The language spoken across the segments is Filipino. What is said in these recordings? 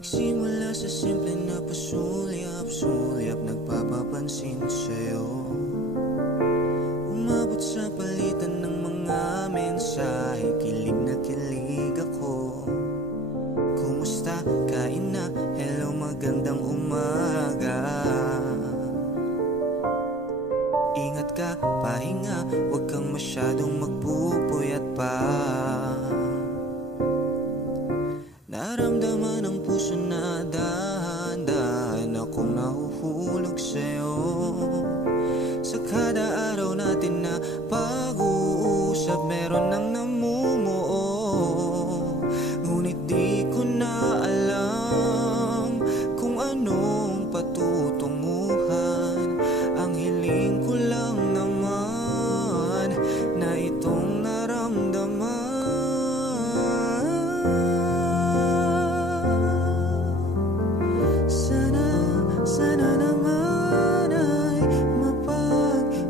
Nagsimula sa simple na pasulyap-sulyap, nagpapapansin sa'yo. Umabot sa palitan ng mga mensahe, kilig na kilig ako. Kumusta? Kain na? Hello, magandang umaga. Ingat ka, pahinga, huwag kang masyadong magpupuyat pa. Naramdaman ang puso na dahan-dahan akong nahuhulog sa'yo. Sa kada araw natin na pag-uusap, meron nang namumuo. Ngunit di ko na alam kung anong patutunguhan. Ang hiling ko lang naman na itong naramdaman. Sana naman ay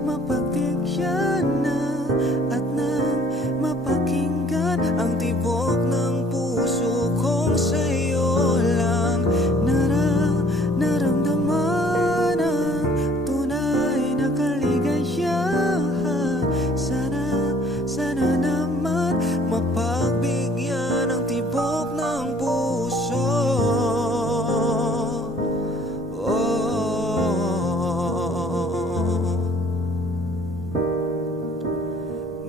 mapagtigyan na at nang mapakinggan ang tibok ng puso kong sa'yo lang naramdaman ang tunay na kaligayahan. Sana naman mapagbigyan ang tibok ng puso.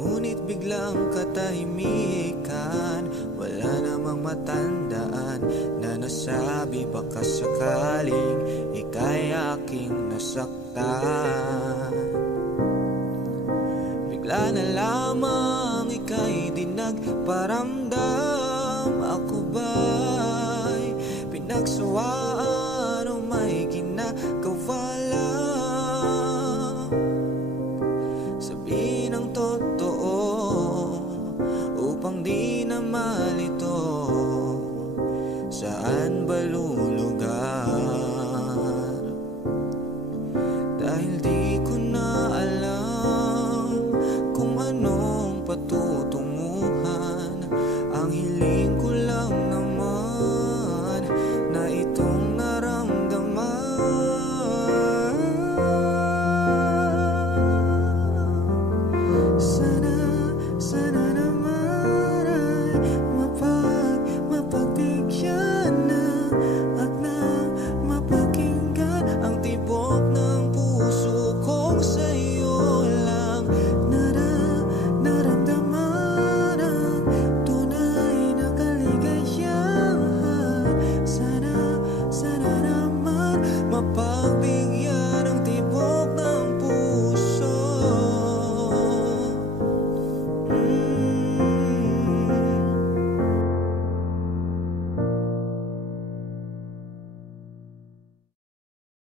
Ngunit biglang katahimikan, wala namang matandaan na nasabi baka sakaling ika'y aking nasaktan. Bigla na lamang ika'y di nagparamdam. Ako ba'y pinagsawaan o may ginagawa lang? Sabihin ang totoo upang di na malito. Saan ba lulugar? Dahil di ko na alam kung anong patutunguhan. Ang hiling ko lang naman na itong naramdaman. Sana naman ay mapagtigyan na at nang mapakinggan ang tibok ng puso kong sa'yo lang naramdaman ang tunay na kaligayahan. Sana naman mapagbigyan